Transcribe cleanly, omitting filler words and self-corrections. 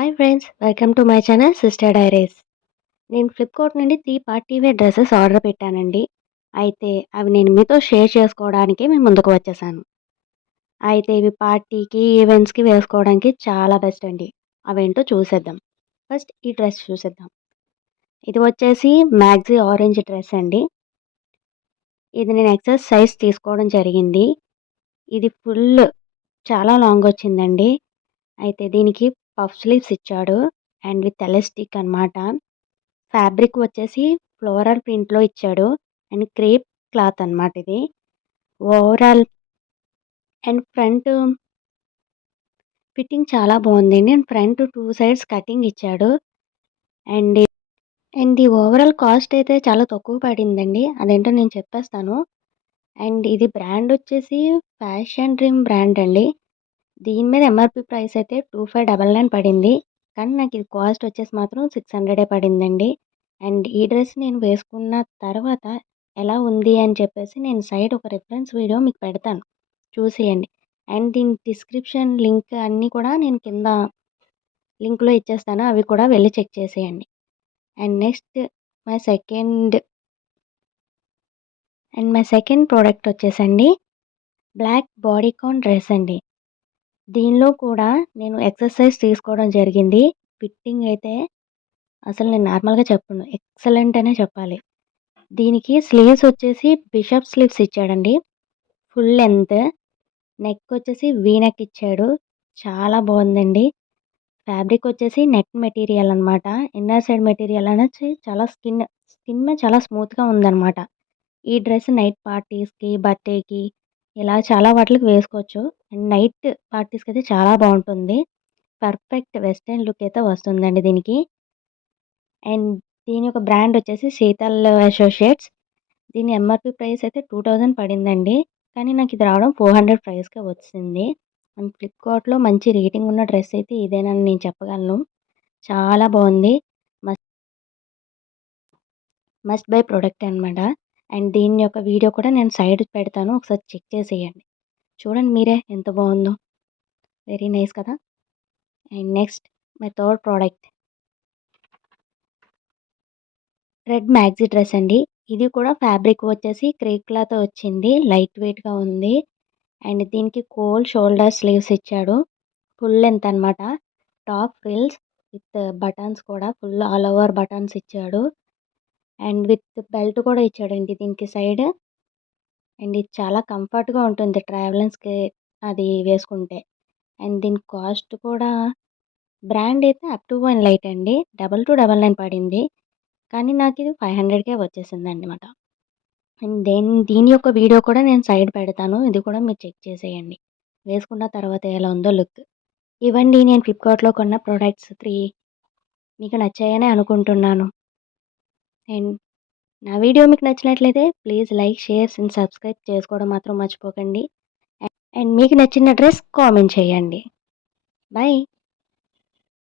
Hi friends! Welcome to my channel sister diaries. నేను Flipkart నుండి 3 party wear dresses order పెట్టానండి. అయితే అవి నేను మీతో షేర్ చేసుకోవడానికే మీ ముందుకు వచ్చేసాను. అయితే ఇవి పార్టీకి, ఈవెంట్స్‌కి వేసుకోవడానికి చాలా బెస్ట్ అండి. అవేంటో చూసేద్దాం. ఫస్ట్ ఈ డ్రెస్ చూసేద్దాం. ఇది వచ్చేసి మ్యాక్సీ ఆరెంజ్ డ్రెస్ అండి. ఇది నేను ఎక్సెస్ సైజ్ తీసుకోవడం జరిగింది. ఇది చాలా లాంగ్ వచ్చిందండి. అయితే దీనికి పఫ్ స్లీవ్స్ ఇచ్చాడు అండ్ విత్ ఎలాస్టిక్ అనమాట. ఫ్యాబ్రిక్ వచ్చేసి ఫ్లోరల్ ప్రింట్‌లో ఇచ్చాడు. అండ్ క్రేప్ క్లాత్ అనమాట ఇది. ఓవరాల్ అండ్ ఫ్రంట్ ఫిట్టింగ్ చాలా బావుందండి. అండ్ ఫ్రంట్ 2 సైడ్స్ కటింగ్ ఇచ్చాడు. అండ్ అండ్ ఈ ఓవరాల్ కాస్ట్ అయితే చాలా తక్కువ పడిందండి. అదేంటో నేను చెప్పేస్తాను. అండ్ ఇది బ్రాండ్ వచ్చేసి ఫ్యాషన్ డ్రీమ్ బ్రాండ్ అండి. దీని మీద ఎంఆర్‌పీ ప్రైస్ అయితే 2599 పడింది. కానీ నాకు ఇది కాస్ట్ వచ్చేసి మాత్రం 600 పడిందండి. అండ్ ఈ డ్రెస్ నేను వేసుకున్న తర్వాత ఎలా ఉంది అని చెప్పేసి నేను సైడ్ ఒక రిఫరెన్స్ వీడియో మీకు పెడతాను. చూసేయండి. అండ్ దీని డిస్క్రిప్షన్ లింక్ అన్నీ కూడా నేను కింద లింక్‌లో ఇచ్చేస్తాను. అవి కూడా వెళ్లి చెక్ చేసేయండి. And next my second my second product వచ్చేసండి బ్లాక్ బాడీకాన్ డ్రెస్ అండి. దీనిలో కూడా నేను ఎక్సర్సైజ్ తీసుకోవడం జరిగింది. ఫిట్టింగ్ అయితే అసలు నేను నార్మల్‌గా చెప్పను. ఎక్సలెంట్ అనే చెప్పాలి. దీనికి స్లీవ్స్ వచ్చేసి బిషప్ స్లీవ్స్ ఇచ్చాడండి. Full length. నెక్ వచ్చేసి వీ నెక్ ఇచ్చాడు. చాలా బావుందండి. ఫ్యాబ్రిక్ వచ్చేసి నెట్ మెటీరియల్ అనమాట. ఇన్నర్ సైడ్ మెటీరియల్ అనేసి చాలా స్కిన్ మీద చాలా స్మూత్‌గా ఉందనమాట. ఈ డ్రెస్ నైట్ పార్టీస్‌కి, బర్త్‌డేకి ఇలా చాలా వాటిలకి వేసుకోవచ్చు. అండ్ నైట్ పార్టీస్‌కైతే చాలా బావుంటుంది. పర్ఫెక్ట్ వెస్టర్న్ లుక్ అయితే వస్తుందండి దీనికి. అండ్ దీని యొక్క బ్రాండ్ వచ్చేసి శీతల్ అసోసియేట్స్. దీని ఎంఆర్‌పీ ప్రైస్ అయితే 2000 పడిందండి. కానీ నాకు ఇది రావడం 400 ప్రైస్‌కే వచ్చింది. అండ్ ఫ్లిప్‌కార్ట్‌లో మంచి రేటింగ్ ఉన్న డ్రెస్ అయితే ఇదేనని నేను చెప్పగలను. చాలా బావుంది. మస్ట్ మస్ట్ బై ప్రొడక్ట్ అనమాట. అండ్ దీని యొక్క వీడియో కూడా నేను సైడ్ పెడతాను. ఒకసారి చెక్ చేసేయండి. చూడండి మీరే ఎంత బావుందో. వెరీ నైస్ కదా! And next my third product red maxi dress అండి. ఇది కూడా ఫ్యాబ్రిక్ వచ్చేసి క్రేప్ క్లాత్ వచ్చింది. లైట్ వెయిట్‌గా ఉంది. అండ్ దీనికి షోల్డర్ స్లీవ్స్ ఇచ్చాడు. ఫుల్ లెంత్ అనమాట. టాప్ ఫ్రిల్స్ విత్ బటన్స్ కూడా ఫుల్ ఆల్ ఓవర్ బటన్స్ ఇచ్చాడు. అండ్ విత్ బెల్ట్ కూడా ఇచ్చాడండి దీనికి సైడ్. అండ్ ఇది చాలా కంఫర్ట్‌గా ఉంటుంది ట్రావెలింగ్స్‌కి అది వేసుకుంటే. అండ్ దీని కాస్ట్ కూడా బ్రాండ్ అయితే అప్ టు వన్ లైట్ అండి. 2299 పడింది. కానీ నాకిది 500కే వచ్చేసిందన్నమాట. అండ్ దీని యొక్క వీడియో కూడా నేను సైడ్ పెడతాను. ఇది కూడా మీరు చెక్ చేసేయండి. వేసుకున్న తర్వాత ఎలా ఉందో లుక్. ఇవండి నేను ఫ్లిప్‌కార్ట్‌లో కొన్న ప్రొడక్ట్స్ 3 మీకు నచ్చాయని అనుకుంటున్నాను. అండ్ నా వీడియో మీకు నచ్చినట్లయితే please like, share and subscribe చేసుకోవడం మాత్రం మర్చిపోకండి. అండ్ మీకు నచ్చిన డ్రెస్ కామెంట్ చేయండి. బై.